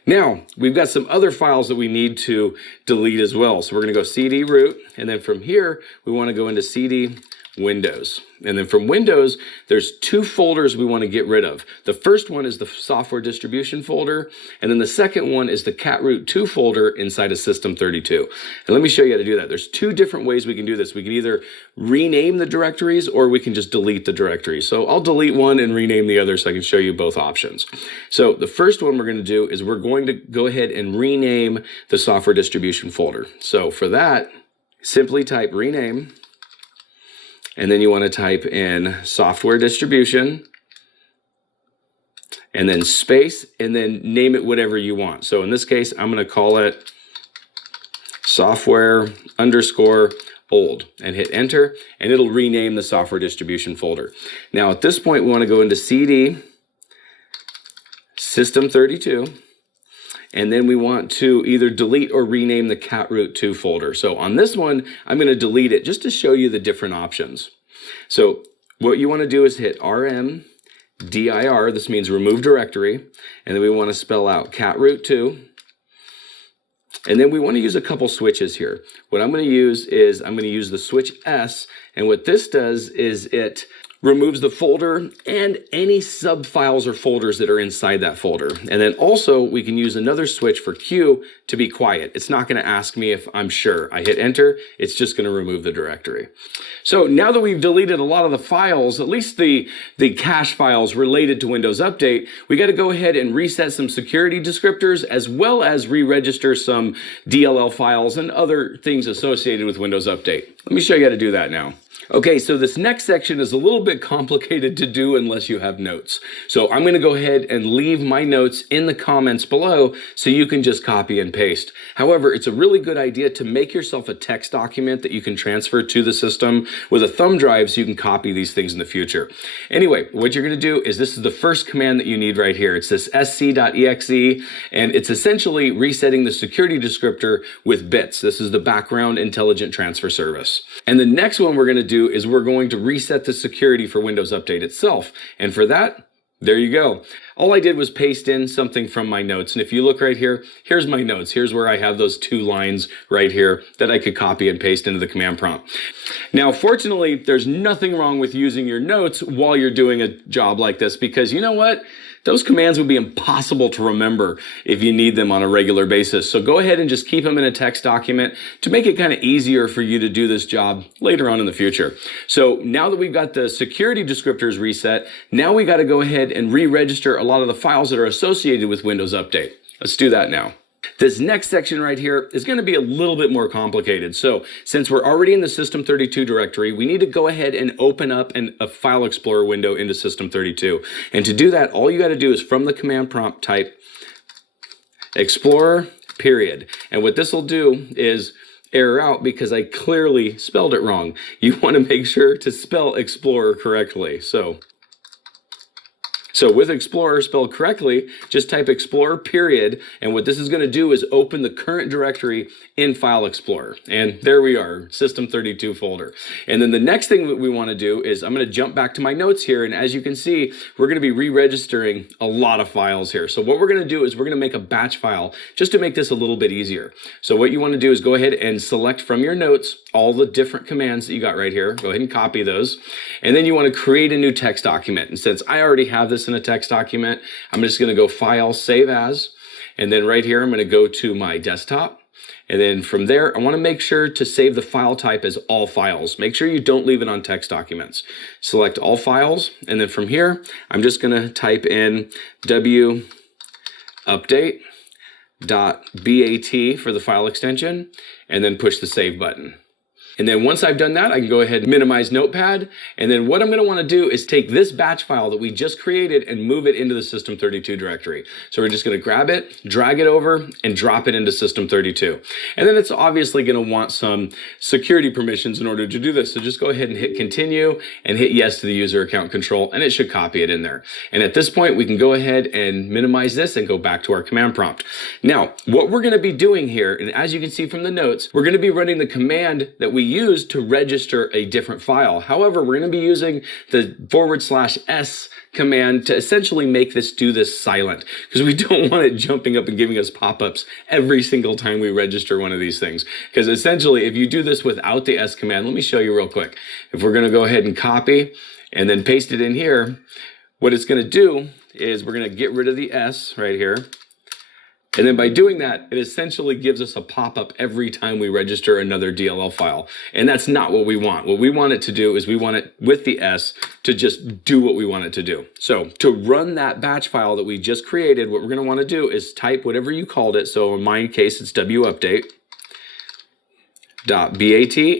Now, we've got some other files that we need to delete as well. So we're going to go CD root, and then from here, we want to go into CD Windows. And then from Windows, there's two folders we want to get rid of. The first one is the software distribution folder, and then the second one is the catroot2 folder inside of System32. And let me show you how to do that. There's two different ways we can do this. We can either rename the directories, or we can just delete the directories. So I'll delete one and rename the other so I can show you both options. So the first one we're going to do is we're going to go ahead and rename the software distribution folder. So for that, simply type rename, and then you want to type in software distribution, and then space, and then name it whatever you want. So in this case, I'm going to call it software underscore old and hit enter, and it'll rename the software distribution folder. Now at this point, we want to go into CD system32, and then we want to either delete or rename the catroot2 folder. So on this one, I'm going to delete it just to show you the different options. So what you want to do is hit RMDIR, this means remove directory, and then we want to spell out catroot2. And then we want to use a couple switches here. What I'm going to use is I'm going to use the switch S, and what this does is it removes the folder and any sub files or folders that are inside that folder. And then also we can use another switch for Q to be quiet. It's not going to ask me if I'm sure. I hit enter, it's just going to remove the directory. So now that we've deleted a lot of the files, at least the cache files related to Windows Update, we got to go ahead and reset some security descriptors as well as re-register some DLL files and other things associated with Windows Update. Let me show you how to do that now. Okay, so this next section is a little bit complicated to do unless you have notes. So I'm going to go ahead and leave my notes in the comments below so you can just copy and paste. However, it's a really good idea to make yourself a text document that you can transfer to the system with a thumb drive so you can copy these things in the future. Anyway, what you're going to do is this is the first command that you need right here. It's this sc.exe, and it's essentially resetting the security descriptor with bits. This is the background intelligent transfer service. And the next one we're going to do is we're going to reset the security for Windows Update itself. And for that, there you go. All I did was paste in something from my notes. And if you look right here, here's my notes. Here's where I have those 2 lines right here that I could copy and paste into the command prompt. Now, fortunately, there's nothing wrong with using your notes while you're doing a job like this, because you know what? Those commands would be impossible to remember if you need them on a regular basis. So go ahead and just keep them in a text document to make it kind of easier for you to do this job later on in the future. So now that we've got the security descriptors reset, now we got to go ahead and re-register a lot of the files that are associated with Windows Update. Let's do that now. This next section right here is going to be a little bit more complicated. So since we're already in the System32 directory, we need to go ahead and open up a File Explorer window into System32. And to do that, all you got to do is from the command prompt type Explorer, period. And what this will do is error out because I clearly spelled it wrong. You want to make sure to spell Explorer correctly. So with Explorer spelled correctly, just type Explorer, period, and what this is going to do is open the current directory in File Explorer. And there we are, System32 folder. And then the next thing that we want to do is I'm going to jump back to my notes here, and as you can see, we're going to be re-registering a lot of files here. So what we're going to do is we're going to make a batch file just to make this a little bit easier. So what you want to do is go ahead and select from your notes all the different commands that you got right here. Go ahead and copy those. And then you want to create a new text document. And since I already have this in a text document, I'm just going to go File, Save As, and then right here I'm going to go to my desktop, and then from there I want to make sure to save the file type as all files. Make sure you don't leave it on text documents. Select all files, and then from here I'm just going to type in wupdate.bat for the file extension, and then push the save button. And then once I've done that, I can go ahead and minimize Notepad. And then what I'm going to want to do is take this batch file that we just created and move it into the System32 directory. So we're just going to grab it, drag it over, and drop it into System32. And then it's obviously going to want some security permissions in order to do this. So just go ahead and hit continue and hit yes to the user account control, and it should copy it in there. And at this point, we can go ahead and minimize this and go back to our command prompt. Now, what we're going to be doing here, and as you can see from the notes, we're going to be running the command that we use to register a different file. However, we're going to be using the /s command to essentially make this do this silent, because we don't want it jumping up and giving us pop-ups every single time we register one of these things. Because essentially, if you do this without the S command, let me show you real quick. If we're going to go ahead and copy and then paste it in here, what it's going to do is we're going to get rid of the S right here. And then by doing that, it essentially gives us a pop-up every time we register another DLL file. And that's not what we want. What we want it to do is we want it with the S to just do what we want it to do. So to run that batch file that we just created, what we're going to want to do is type whatever you called it. So in my case, it's wupdate.bat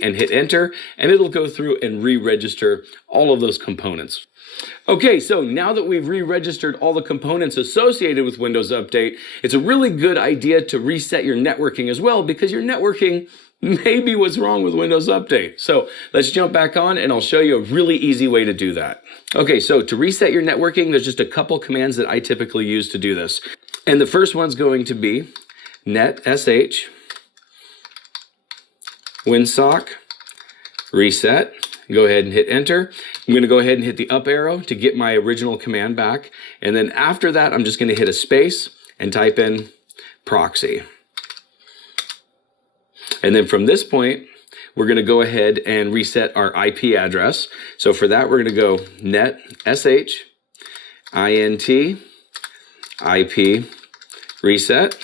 and hit enter, and it'll go through and re-register all of those components. Okay, so now that we've re-registered all the components associated with Windows Update, it's a really good idea to reset your networking as well, because your networking may be what's wrong with Windows Update. So let's jump back on and I'll show you a really easy way to do that. Okay, so to reset your networking, there's just a couple commands that I typically use to do this. And the first one's going to be net sh winsock reset. Go ahead and hit enter. I'm going to go ahead and hit the up arrow to get my original command back. And then after that, I'm just going to hit a space and type in proxy. And then from this point, we're going to go ahead and reset our IP address. So for that, we're going to go net sh int IP reset.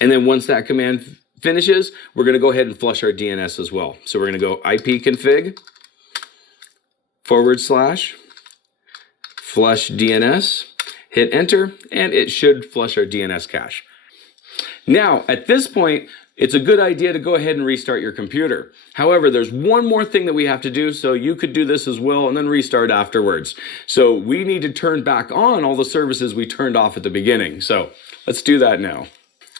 And then once that command finishes, we're going to go ahead and flush our DNS as well. So we're going to go ipconfig / flush DNS, hit enter, and it should flush our DNS cache. Now, at this point, it's a good idea to go ahead and restart your computer. However, there's one more thing that we have to do, so you could do this as well and then restart afterwards. So we need to turn back on all the services we turned off at the beginning. So let's do that now.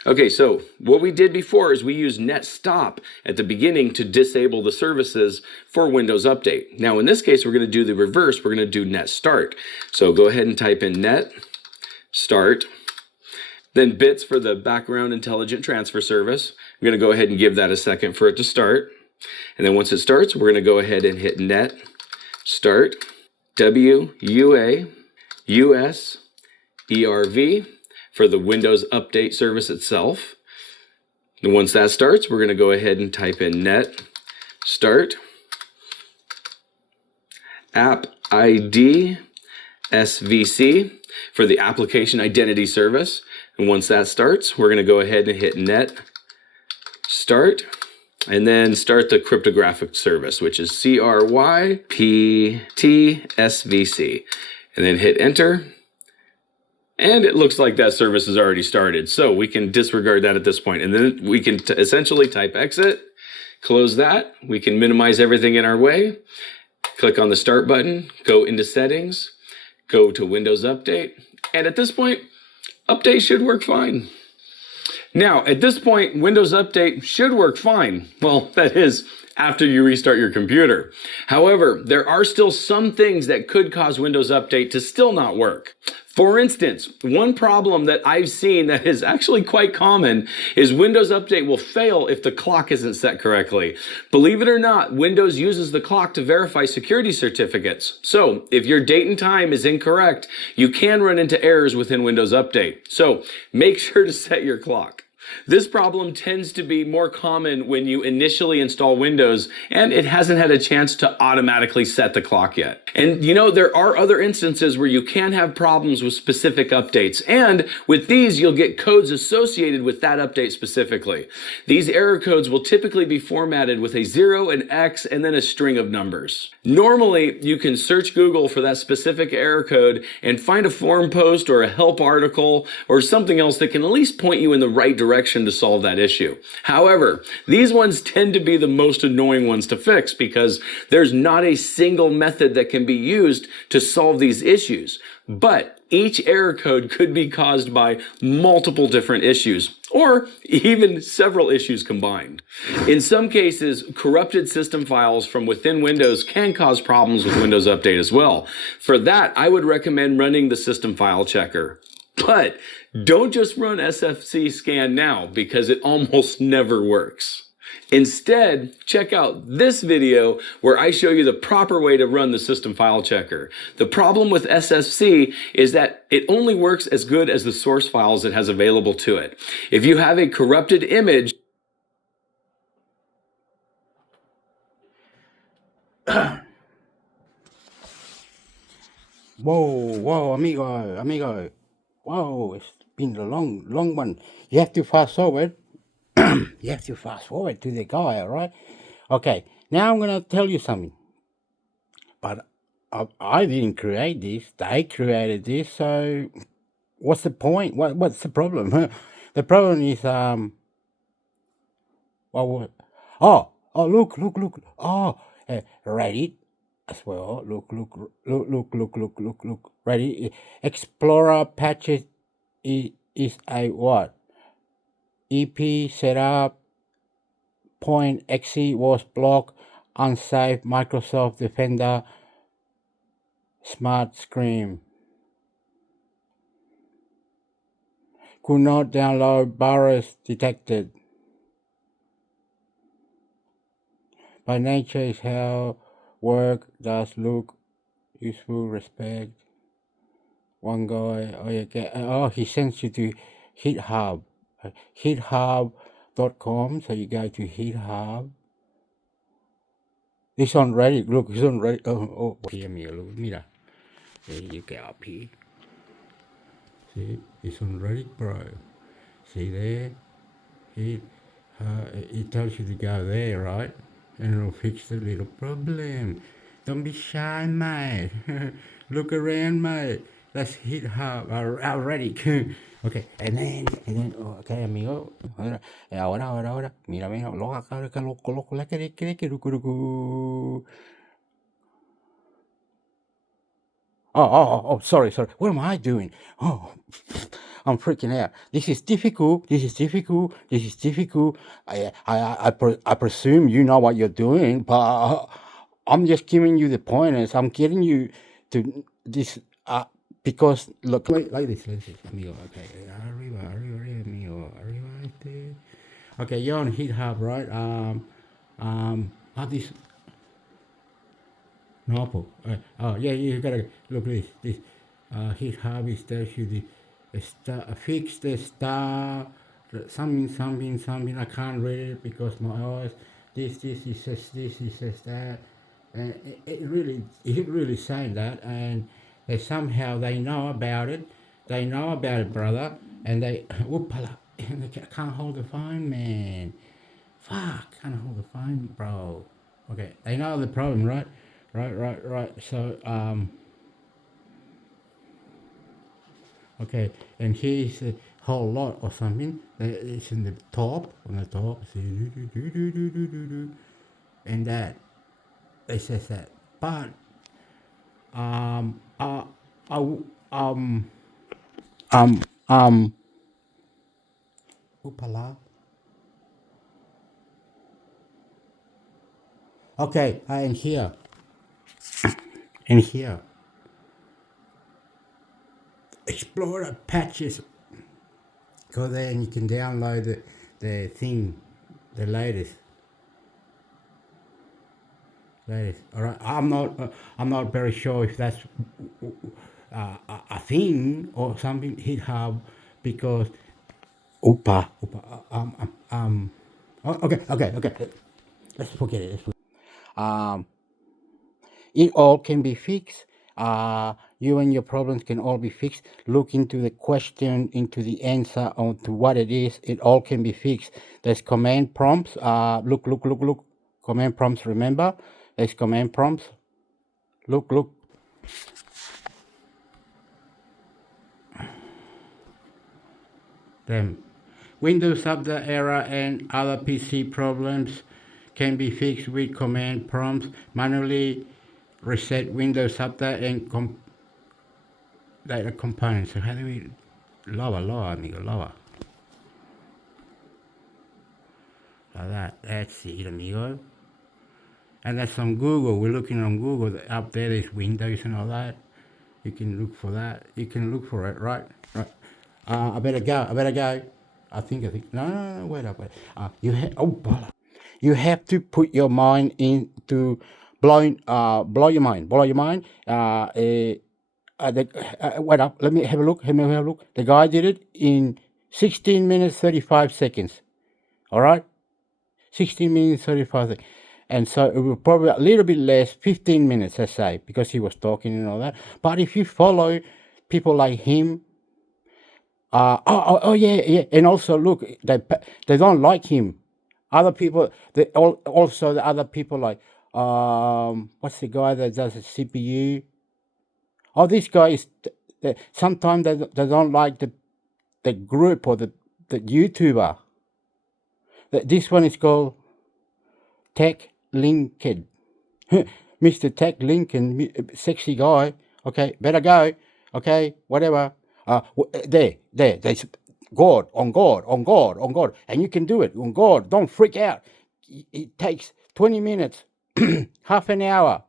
Okay, so what we did before is we used net stop at the beginning to disable the services for Windows Update. Now in this case, we're going to do the reverse. We're going to do net start. So go ahead and type in net start, then bits for the background intelligent transfer service. I'm going to go ahead and give that a second for it to start. And then once it starts, we're going to go ahead and hit net start WUA US ERV for the Windows Update service itself. And once that starts, we're going to go ahead and type in net start app ID SVC for the application identity service. And once that starts, we're going to go ahead and hit net start and then start the cryptographic service, which is CRYPT-SVC, and then hit enter. And it looks like that service has already started. So we can disregard that at this point. And then we can essentially type exit, close that. We can minimize everything in our way. Click on the start button, go into settings, go to Windows Update. And at this point, Update should work fine. Now, at this point, Windows Update should work fine. Well, that is after you restart your computer. However, there are still some things that could cause Windows Update to still not work. For instance, one problem that I've seen that is actually quite common is Windows Update will fail if the clock isn't set correctly. Believe it or not, Windows uses the clock to verify security certificates. So if your date and time is incorrect, you can run into errors within Windows Update. So make sure to set your clock. This problem tends to be more common when you initially install Windows and it hasn't had a chance to automatically set the clock yet. And you know, there are other instances where you can have problems with specific updates, and with these you'll get codes associated with that update specifically. These error codes will typically be formatted with a 0, an X, and then a string of numbers. Normally, you can search Google for that specific error code and find a forum post or a help article or something else that can at least point you in the right direction to solve that issue. However, these ones tend to be the most annoying ones to fix because there's not a single method that can be used to solve these issues. But each error code could be caused by multiple different issues, or even several issues combined. In some cases, corrupted system files from within Windows can cause problems with Windows Update as well. For that, I would recommend running the system file checker. But don't just run SFC scan now because it almost never works. Instead, check out this video where I show you the proper way to run the system file checker. The problem with SFC is that it only works as good as the source files it has available to it. If you have a corrupted image, Whoa, amigo. Whoa, it's been a long one. You have to fast forward. You have to fast forward to the guy, all right? Okay, now I'm going to tell you something. But I didn't create this. They created this, so what's the point? What's the problem? The problem is, look. Oh, Reddit. as well. Look. Ready? Explorer patches is a what? EP setup. Point .exe was blocked. Unsafe. Microsoft Defender. Smart Screen. Could not download. Virus detected. By nature is how work does look. Useful, respect. One guy, he sends you to GitHub. GitHub.com. So you go to GitHub. It's on Reddit. Look, it's on Reddit. Here, mira. There you get up here. See, it's on Reddit, bro. See there? It tells you to go there, right? And it'll fix the little problem. Don't be shy, mate. Look around, mate. Let's hit her already. Okay, and then, okay, amigo. Ahora. Mira, loco. Oh, sorry. What am I doing? Oh, I'm freaking out. This is difficult. I presume you know what you're doing, but I'm just giving you the pointers. I'm getting you to this, because, look, like this, amigo. Okay, arriba, amigo. Arriba, Okay, you're on GitHub, right? How this... No, yeah, you gotta look at this. GitHub is tells you the star, fix the star, something. I can't read it because my eyes. This, he says this, he says that, and it really saying that, and somehow they know about it. They know about it, brother, and they and they can't hold the phone, man. Fuck, can't hold the phone, bro. Okay, they know the problem, right? Right. So, okay, and here's a whole lot or something. It's in the top, on the top. See, and that it says that. But Oopala. Okay, and here. Explorer patches. Go there and you can download the thing, the latest. All right. I'm not very sure if that's a thing or something. GitHub, because okay. Let's forget it. It all can be fixed. You and your problems can all be fixed. Look into the question, into the answer, onto what it is. It all can be fixed. There's command prompts. Look. Command prompts, remember? There's command prompts. Look. Them. Windows Update error and other PC problems can be fixed with command prompts. Manually reset Windows Update and data components. So how do we lower, amigo, lower? Like that. That's it, amigo. And that's on Google. We're looking on Google. Up there's Windows and all that. You can look for that. You can look for it, right? I better go. I think. No. Wait up. You have to put your mind into blow your mind. Wait up. Let me have a look. The guy did it in 16 minutes 35 seconds. All right, 16 minutes 35 seconds. And so it will probably a little bit less, 15 minutes, let's say, because he was talking and all that. But if you follow people like him, yeah, and also look, they don't like him. Other people, also the other people like, what's the guy that does the CPU? Oh, this guy is. Sometimes they don't like the group or the YouTuber. This one is called Tech Linked. Mr. Tech Lincoln, sexy guy. Okay, better go. Okay, whatever. There's God, on God, on God, on God. And you can do it, on God. Don't freak out. It takes 20 minutes, half an hour.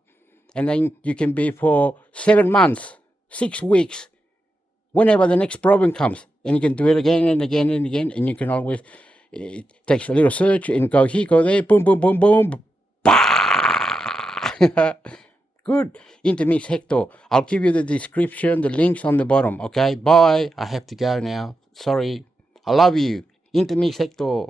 And then you can be for 7 months, 6 weeks, whenever the next problem comes. And you can do it again and again and again. And you can always, it takes a little search and go here, go there, boom, boom, boom, boom. Bah! Good. Intermix Hector. I'll give you the description, the links on the bottom. Okay, bye. I have to go now. Sorry. I love you. Intermix Hector.